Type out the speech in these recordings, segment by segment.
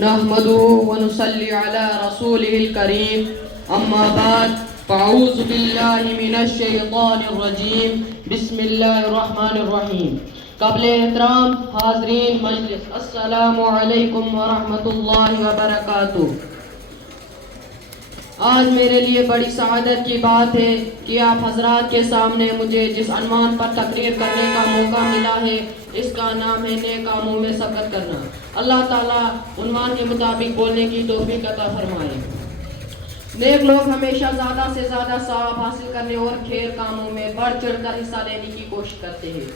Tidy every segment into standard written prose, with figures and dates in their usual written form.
نحمده ونصلي على رسوله الكريم اما بعد فاعوذ باللہ من الشیطان الرجیم بسم اللہ الرحمن الرحیم. قبل احترام حاضرین مجلس، السلام علیکم ورحمۃ اللہ وبرکاتہ. آج میرے لیے بڑی سعادت کی بات ہے کہ آپ حضرات کے سامنے مجھے جس عنوان پر تقریر کرنے کا موقع ملا ہے اس کا نام ہے نیک کاموں میں سبقت کرنا. اللہ تعالیٰ عنوان کے مطابق بولنے کی توفیق عطا فرمائے. نیک لوگ ہمیشہ زیادہ سے زیادہ ثواب حاصل کرنے اور خیر کاموں میں بڑھ چڑھ کر حصہ لینے کی کوشش کرتے ہیں.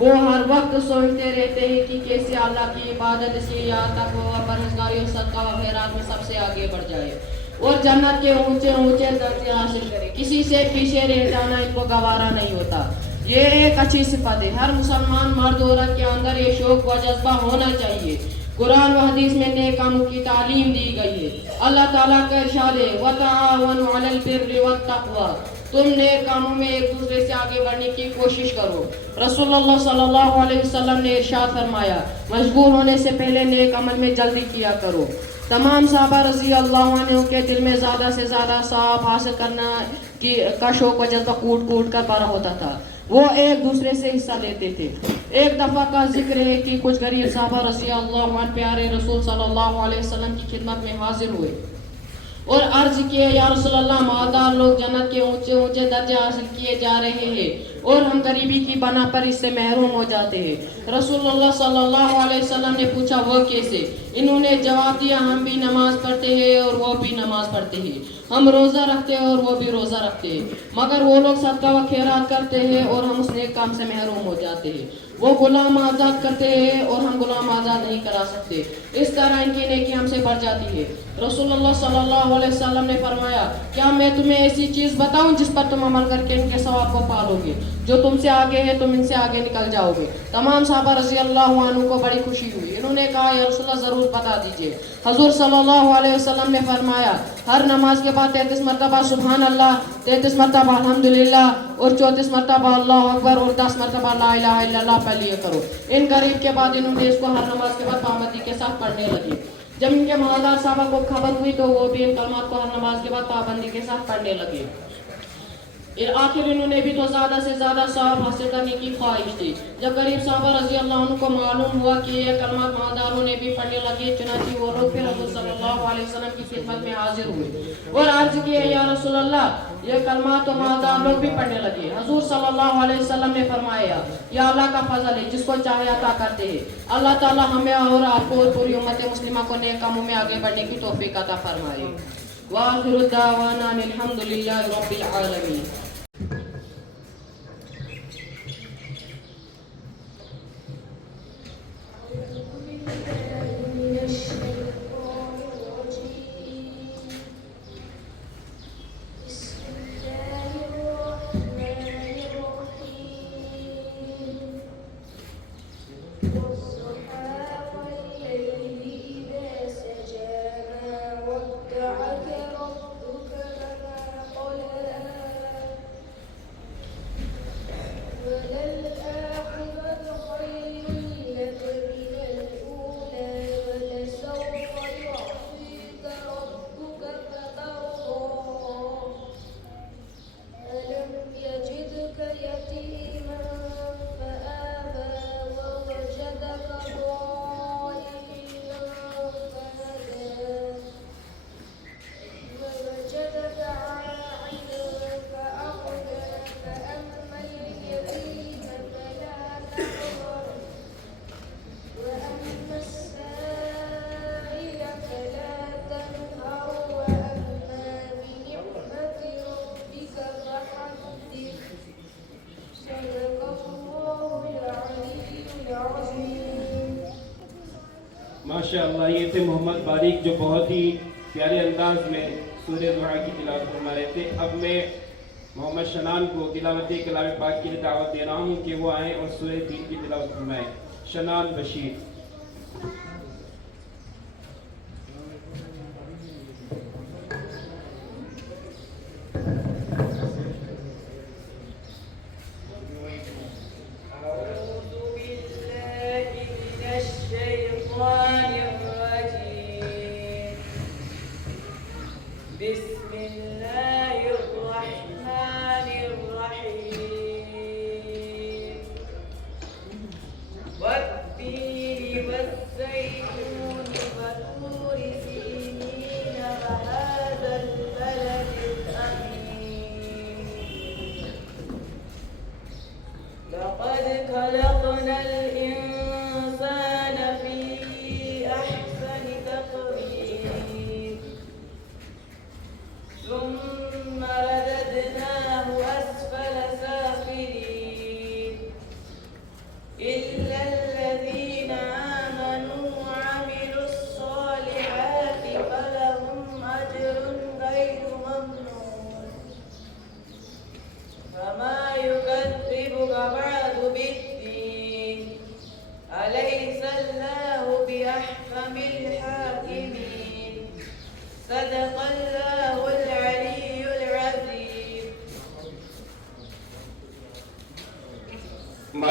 وہ ہر وقت سوچتے رہتے ہیں کہ کیسے اللہ کی عبادت سے یاد تک وہ پرہیزگاری اور صدقہ و خیرات میں سب سے آگے بڑھ جائے اور جنت کے اونچے اونچے درجے حاصل کرے. کسی سے پیچھے رہ جانا ان کو گوارا نہیں ہوتا. یہ ایک اچھی صفت ہے. ہر مسلمان مرد عورت کے اندر یہ شوق و جذبہ ہونا چاہیے. قرآن و حدیث میں نیک کاموں کی تعلیم دی گئی ہے. اللہ تعالیٰ کا ارشاد ہے وَتَعَاوَنُوا عَلَى الْبِرِّ وَالتَّقْوَىٰ. تم نیک کاموں میں ایک دوسرے سے آگے بڑھنے کی کوشش کرو. رسول اللہ صلی اللہ علیہ وسلم نے ارشاد فرمایا مشغول ہونے سے پہلے نیک عمل میں جلدی کیا کرو. تمام صحابہ رضی اللہ عنہ کے دل میں زیادہ سے زیادہ ثواب حاصل کرنا کا شوق و جذبہ کوٹ کوٹ کر بھرا ہوتا تھا. وہ ایک دوسرے سے حصہ لیتے تھے. ایک دفعہ کا ذکر ہے کہ کچھ غریب صحابہ رضی اللہ عنہ پیارے رسول صلی اللہ علیہ وسلم کی خدمت میں حاضر ہوئے اور عرض کیے یا رسول اللہ مالدار لوگ جنت کے اونچے اونچے درجے حاصل کیے جا رہے ہیں اور ہم غریبی کی بنا پر اس سے محروم ہو جاتے ہیں. رسول اللہ صلی اللہ علیہ وسلم نے پوچھا وہ کیسے؟ انہوں نے جواب دیا ہم بھی نماز پڑھتے ہیں اور وہ بھی نماز پڑھتے ہیں. ہم روزہ رکھتے ہیں اور وہ بھی روزہ رکھتے ہیں مگر وہ لوگ صدقہ و خیرات کرتے ہیں اور ہم اس نیک کام سے محروم ہو جاتے ہیں. وہ غلام آزاد کرتے ہیں اور ہم غلام آزاد نہیں کرا سکتے. اس طرح ان کی نیکی ہم سے بڑھ جاتی ہے. رسول اللہ صلی اللہ علیہ وسلم نے فرمایا کیا میں تمہیں ایسی چیز بتاؤں جس پر تم عمل کر کے ان کے ثواب کو پالو گے؟ جو تم سے آگے ہے تم ان سے آگے نکل جاؤ گے. تمام صحابہ رضی اللہ عنہ کو بڑی خوشی ہوئی. انہوں نے کہا یا رسول اللہ ضرور بتا دیجئے. حضور صلی اللہ علیہ وسلم نے فرمایا ہر نماز کے بعد 33 مرتبہ سبحان اللہ، 33 مرتبہ الحمدللہ اور 34 مرتبہ اللہ اکبر اور 10 مرتبہ لا الہ الا اللہ پڑھ لیا کرو. ان قریب کے بعد انہوں نے اس کو ہر نماز کے بعد پابندی کے ساتھ پڑھنے لگے. جب ان کے مالدار صحابہ کو خبر ہوئی تو وہ بھی ان کلمات کو ہر نماز کے بعد پابندی کے ساتھ پڑھنے لگے. آخر انہوں نے بھی تو زیادہ سے زیادہ ثواب حاصل کرنے کی خواہش تھی. جب غریب صحابہ رضی اللہ عنہ کو معلوم ہوا کہ یہ کلمات مالداروں نے بھی پڑھنے لگے چنانچہ وہ لوگ پھر حضور صلی اللہ علیہ وسلم کی خدمت میں حاضر ہوئے اور عرض کیے یا رسول اللہ یہ کلمات تو مالدار لوگ بھی پڑھنے لگے. حضور صلی اللہ علیہ وسلم نے فرمایا یا اللہ کا فضل ہے جس کو چاہے عطا کرتے ہیں. اللہ تعالی ہمیں اور آپ کو اور پوری امت مسلمہ کو نیک کاموں میں آگے بڑھنے کی توفیق عطا فرمائے. وآخر دعوانا الحمدللہ رب العالمین. ماشاءاللہ یہ تھے محمد باریک جو بہت ہی پیارے انداز میں سورہ دعا کی تلاوت فرما رہے تھے. اب میں محمد شنان کو تلاوت کلام پاک کے لیے دعوت دے رہا ہوں کہ وہ آئیں اور سورہ دین کی تلاوت فرمائیں. شنان بشیر. أعوذ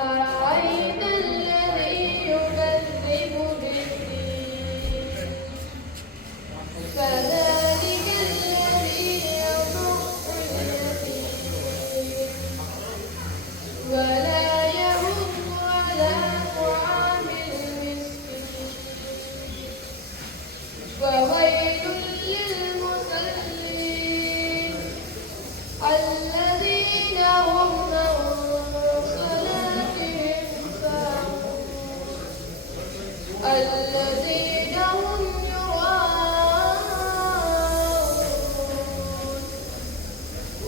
أرأيت الذي يكذب بالدين فذلك الذي يدع اليتيم ولا يحض على طعام المسكين وويل للمصلين الذين هم عن صلاتهم ساهون الذين هم يراءون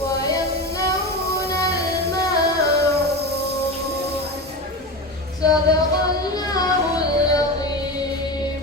ويمنعون الماعون صدق الله العظيم.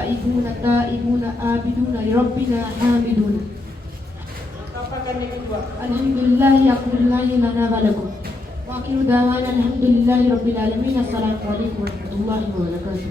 آئبون تائبون عابدون لربنا حامدون الحمد لله يقول لا لنا ولكم وآخر دعوانا الحمد لله رب العالمين. السلام عليكم ورحمة الله وبركاته.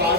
5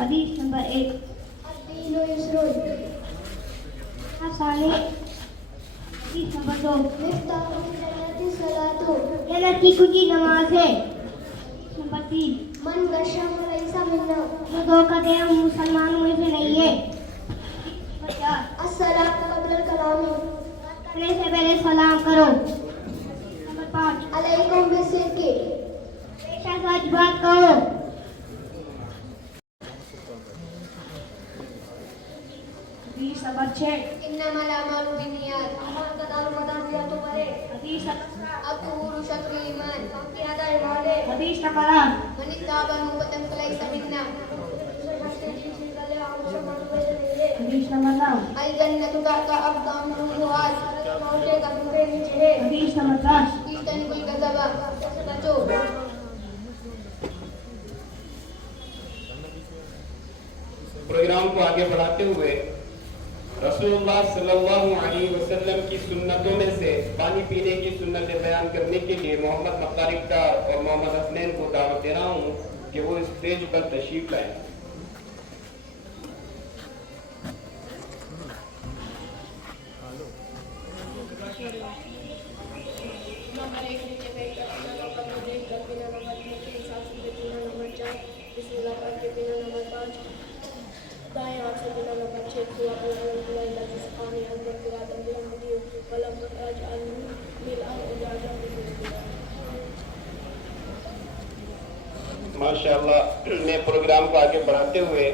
حديث نمبر 8. الدين يسر صالح. حدیث نمبر 2. مفتاح الجنة الصلاة جنت کی کنجی نماز ہے. حدیث نمبر 3. الشام وليس منا جو دھوکہ دے ہم مسلمان میں سے نہیں ہے. السلام قبل الكلام کرنے سے پہلے سلام کرو. نمبر 5 عليكم بالصدق ہمیشہ سچ بات کہو. حدیث نمبر 6 إنما الأعمال بالنيات أعمال قدر مدار دیا تو کرے. حدیث نمبر 7 الطهور شطر الإيمان في هذا العبادة حدیث نمبر 8 من اتبع نوبة فليس منا. حدیث نمبر 9 الجنة تحت أقدام الأمهات موتے کا پورے نیچے ہے. حدیث نمبر 10 اجتنبوا الكذب بچو. پروگرام کو آگے بڑھاتے ہوئے رسول اللہ صلی اللہ علیہ وسلم کی سنتوں میں سے پانی پینے کی سنتیں بیان کرنے کے لیے محمد مطارق ڈار اور محمد حسنین کو دعوت دے رہا ہوں کہ وہ اسٹیج پر تشریف لائیں. نمبر 1 نیچے بیٹھ کر اپنا نمبر کو دیکھ کر بنا نمبر 3 کے حساب سے پینا. نمبر 4 بسم اللہ پڑھ کے پینا. نمبر 5 دائیں ہاتھ سے پینا. نمبر 6 دعا الحمدللہ الذی سقانی اندر قرات الحمدی ولم تجعل ملء اجازا بالله. ماشاءاللہ. میں پروگرام کو آگے بڑھاتے ہوئے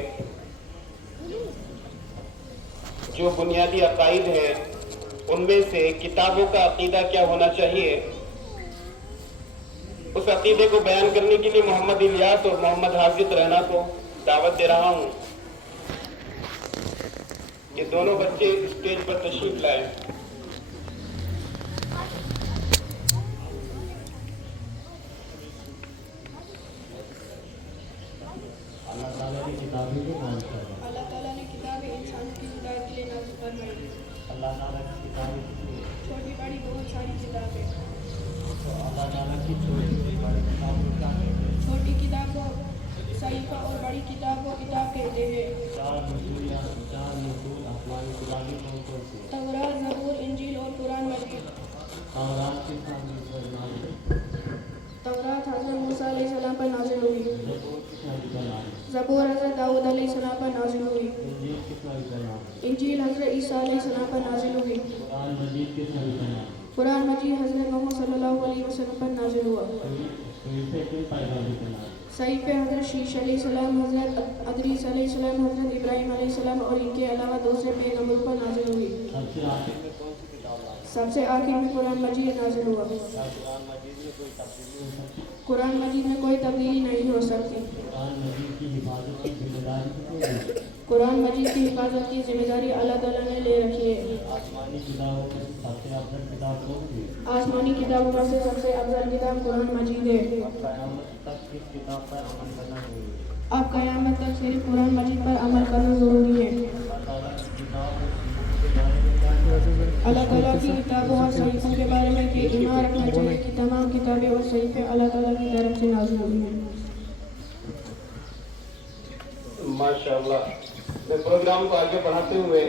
جو بنیادی عقائد ہیں ان میں سے کتابوں کا عقیدہ کیا ہونا چاہیے اس عقیدے کو بیان کرنے کے لیے محمد الیاس اور محمد حافظ رہنا کو دعوت دے رہا ہوں. یہ دونوں بچے اسٹیج پر تشریف لائیں. اللہ تعالیٰ کی کتابیں کو کون سا ہے؟ اللہ تعالیٰ نے کتابیں انسانوں کی ہدایت کے لیے نازل فرمائی. اللہ تعالیٰ کی کتابیں کتنی ہیں؟ چھوٹی بڑی بہت ساری کتابیں. تو اللہ تعالیٰ کی چھوٹی بڑی کتابوں کیا کہتے ہیں؟ چھوٹی کتاب کو صحیفہ اور بڑی کتاب کو کتاب کہتے ہیں. چار نزول آسمانی کتابیں کون کون سی ہیں؟ تورات، زبور، انجیل اور قرآن مجید. تورات کس نبی پر نازل ہوئی؟ تورات حضرت موسیٰ علیہ السلام پر نازل ہوئی. زبور کس نبی پر نازل ہوئی؟ زبور حضرت داؤد علیہ السلام پر نازل ہوئی. انجیل کس نبی پر نازل ہوئی؟ انجیل حضرت عیسیٰ علیہ السلام پر نازل ہوئی. قرآن مجید کس نبی پر نازل ہوئی؟ قرآن مجید حضرت محمد صلی اللہ علیہ وسلم پر نازل ہوا. صحیفے کن پیغمبر پر نازل ہوئی؟ صحیفے حضرت شیش علیہ السلام، حضرت ادریس علیہ السلام، حضرت ابراہیم علیہ السلام اور ان کے علاوہ دوسرے پیغمبروں پر نازل ہوئی. سب سے آخر میں کون سی کتاب نازل ہوئی؟ سب سے آخر میں قرآن مجید نازل ہوا. کیا قرآن مجید میں کوئی تبدیلی ہو سکتی ہے؟ قرآن مجید میں کوئی تبدیلی نہیں ہو سکتی. قرآن مجید کی حفاظت کی ذمہ داری کس نے لی؟ قرآن مجید کی حفاظت کی ذمہ داری اللہ تعالیٰ نے لے رکھی ہے. آسمانی کتابوں میں سے سب سے افضل کتاب کون سی ہے؟ آسمانی کتابوں میں سے سب سے افضل کتاب قرآن مجید ہے. اب قیامت تک کس کتاب پر عمل کرنا ضروری ہے؟ اب قیامت تک صرف قرآن مجید پر عمل کرنا ضروری ہے. اللہ تعالیٰ کی کتاب اور صحیفوں کے بارے میں اللہ تعالیٰ کی کتابوں اور صحیفوں کے بارے میں یہ ایمان رکھنا چاہیے کہ تمام کتابیں اور صحیفے اللہ تعالیٰ کی طرف سے نازل ہوئی ہیں. ماشاءاللہ. میں پروگرام کو آگے بڑھاتے ہوئے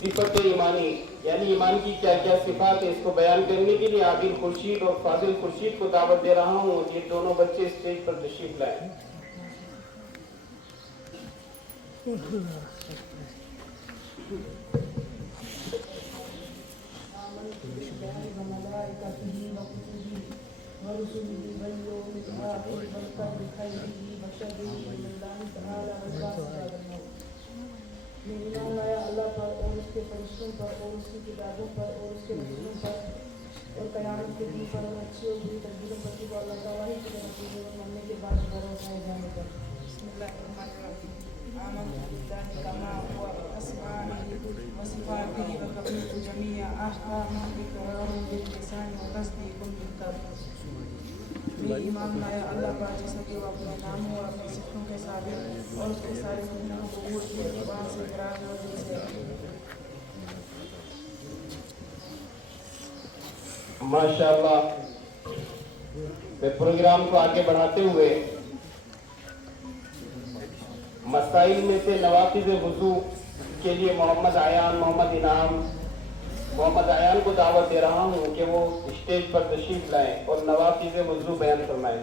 صفت ایمانی یعنی ایمان کی کیا کیا صفات ہے اس کو بیان کرنے کے لیے عابد خورشید اور فاضل خورشید کو دعوت دے رہا ہوں. یہ دونوں بچے اسٹیج پر تشریف لائیں. میں ایمان لایا اللہ پر اور اس کے فرشتوں پر اور اس کی کتابوں پر اور اس کے رسولوں پر اور قیامت کے دن پر اور اچھی اور بری تقدیروں پر کہ وہ اللہ تعالیٰ ہی کی طرف سے ہے اور مرنے کے بعد گھر اٹھائے جانے پر. بسم اللہ الرحمن الرحیم. آمنت بالله كما هو أسماءه وصفاته وقبلت جميع أحكامه إقرار باللسان وتصديق بالقلب. میں ایمان لایا اللہ پر جیسا کہ وہ اپنے ناموں اور اپنے صفتوں کے ثابت اور اس کے سارے حکموں کو قبول کیے زبان سے اقرار اور دل سے. ماشاءاللہ. میں پروگرام کو آگے بڑھاتے ہوئے مسائل میں سے نوافذ وضو کے لیے محمد عیان، محمد انعام، محمد عیان کو دعوت دے رہا ہوں کہ وہ اسٹیج پر تشریف لائیں اور نوافذ وضو بیان فرمائیں.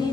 3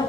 8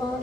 5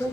6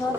7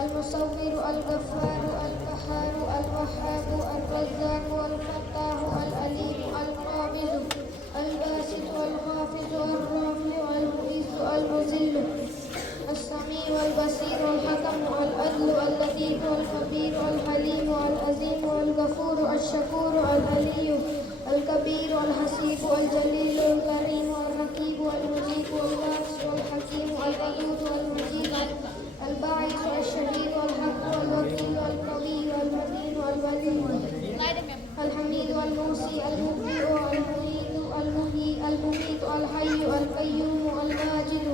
المصور الغفار القهار الوهاب الرزاق الفتاح العليم القابض الباسط الخافض الرافع المعز المذل السميع البصير الحكم العدل اللطيف الخبير الحليم العظيم الغفور الشكور العلي الكبير الحسيب الجليل الكريم الرقيب المجيب الواسع الحكيم الودود المجيد الباعث الشهيد الحق الوكيل القوي المتين الولي الحميد الموصي المبدئ المعيد المحيي المميت الحي القيوم الماجد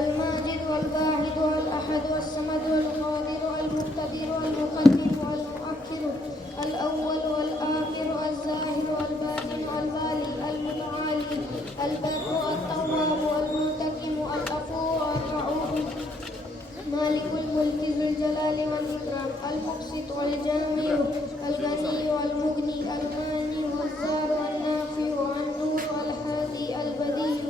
الواحد الأحد الصمد القادر المقتدر المقدم المؤخر الأول والآخر الظاهر الباطن الوالي المتعالي البر التواب المنتقم العفو الرؤوف مالك الملك ذو الجلال والإكرام المقسط والجميع الغني والمغني المانع الزار النافع النور الهادي البديع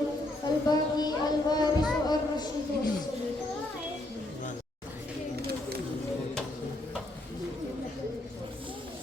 الباقي الوارث الرشيد والسليم.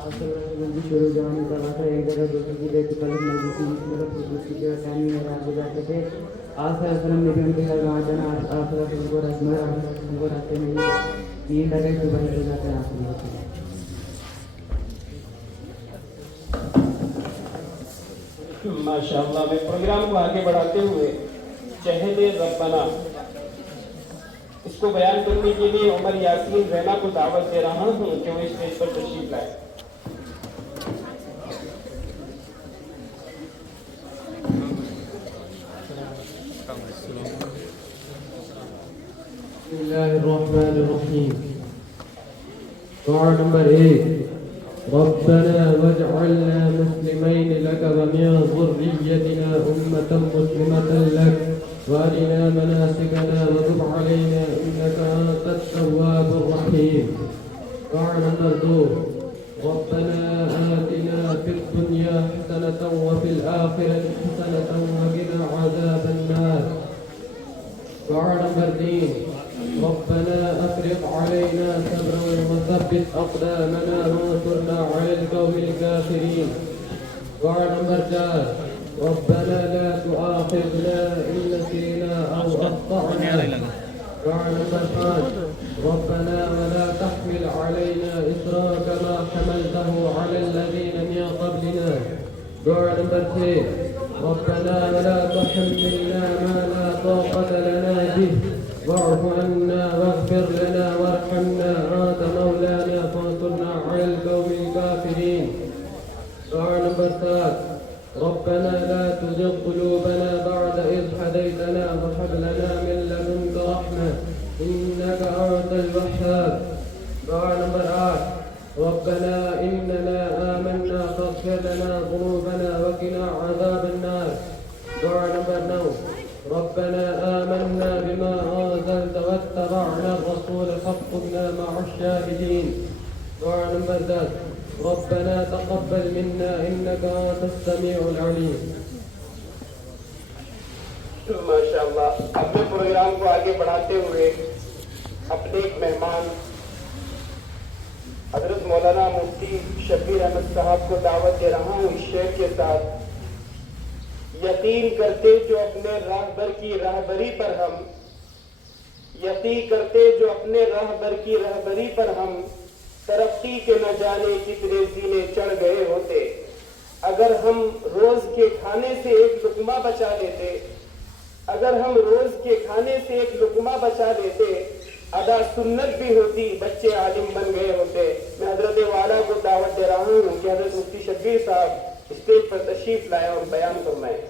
آخر میں شروع جوانی کا واقعہ ایک جگہ دوسری کی دیکھ طلب مجلسی دوسری جگہ ٹائم میں راز ہو جاتے تھے. آخر وسلم نے بھی ان کے گھر وہاں جانا آخر وسلم کو رسم کو راستے میں ہی 3 ڈگے صبح ہو جاتے ہیں. آخر ماشاء اللہ. میں پروگرام کو آگے بڑھاتے ہوئے چہد ربنا اس کو بیان کرنے کے لیے عمر یاسین رینا کو دعوت دے رہا ہوں کہ وہ اسٹیج پر تشریف لائے. بسم الله الرحمن الرحيم. دعاء نمبر 8. ربنا واجعلنا مسلمين لك ومن ذريتنا أمة مسلمة لك وارنا مناسكنا وتب علينا إنك أنت التواب الرحيم. دعاء نمبر 2. ربنا آتنا في الدنيا حسنة وفي الآخرة حسنة وقنا عذاب النار. دعاء نمبر 3. ربنا أفرغ علينا صبرا وثبت أقدامنا وانصرنا على القوم الكافرين. دعاء نمبر 4. ربنا لا تؤاخذنا إن نسينا أو أخطأنا. دعاء نمبر 5. ربنا ولا تحمل علينا إصرا كما حملته على الذين من قبلنا. دعاء نمبر 6. ربنا ولا تحملنا ما لا طاقة لنا به واعف عنا واغفر لنا وارحمنا أنت مولانا فانصرنا على القوم الكافرين. دعاء نمبر 7. ربنا لا تزغ قلوبنا بعد إذ هديتنا وهب لنا من لدنك رحمة إنك أنت الوهاب. دعاء نمبر 8. ربنا إننا آمنا فاغفر لنا ذنوبنا وقنا عذاب النار. دعاء نمبر 9. ربنا آمنا بما أنزلت واتبعنا الرسول فاكتبنا مع الشاهدين. دعاء نمبر 10. ربنا تقبل منا إنك أنت السميع العليم. ماشاء اللہ. اپنے پروگرام کو آگے بڑھاتے ہوئے اپنے ایک مہمان حضرت مولانا مفتی شبیر احمد صاحب کو دعوت دے رہا ہوں اس شعر کے ساتھ. یقین کرتے جو اپنے راہبر کی راہبری پر ہم یقین کرتے جو اپنے راہبر کی راہبری پر ہم ترقی کے نہ جانے کتنے زینے چڑھ گئے ہوتے. اگر ہم روز کے کھانے سے ایک لقمہ بچا لیتے ادا سنت بھی ہوتی بچے عالم بن گئے ہوتے. میں حضرت والا کو دعوت دے رہا ہوں کہ حضرت مفتی شبیر صاحب اسٹیج پر تشریف لائے اور بیان فرمائیں.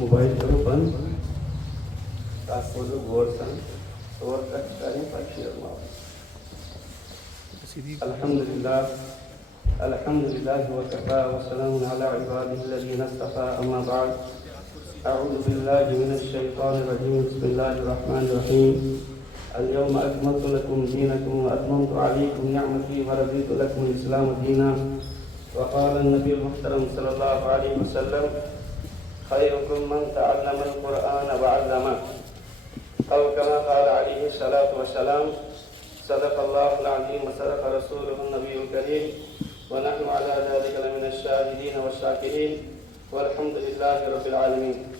موبائل کرو بند تاسو غور سان اور کریں پاکی اللہ. الحمد لله وكفى وسلام على عباده الذين اصطفى. أما بعد أعوذ بالله من الشيطان الرجيم. بسم الله الرحمن الرحيم. اليوم أكملت لكم دينكم وأتممت عليكم نعمتي ورضيت لكم الإسلام دينا. وقال النبي المحترم صلى الله عليه وسلم خيركم من تعلم القرآن وعلمه أو كما قال عليه الصلاة والسلام. صدق الله العظيم وصدق رسوله النبي الكريم ونحن على ذلك لمن الشاهدين والشاكرين والحمد لله رب العالمين.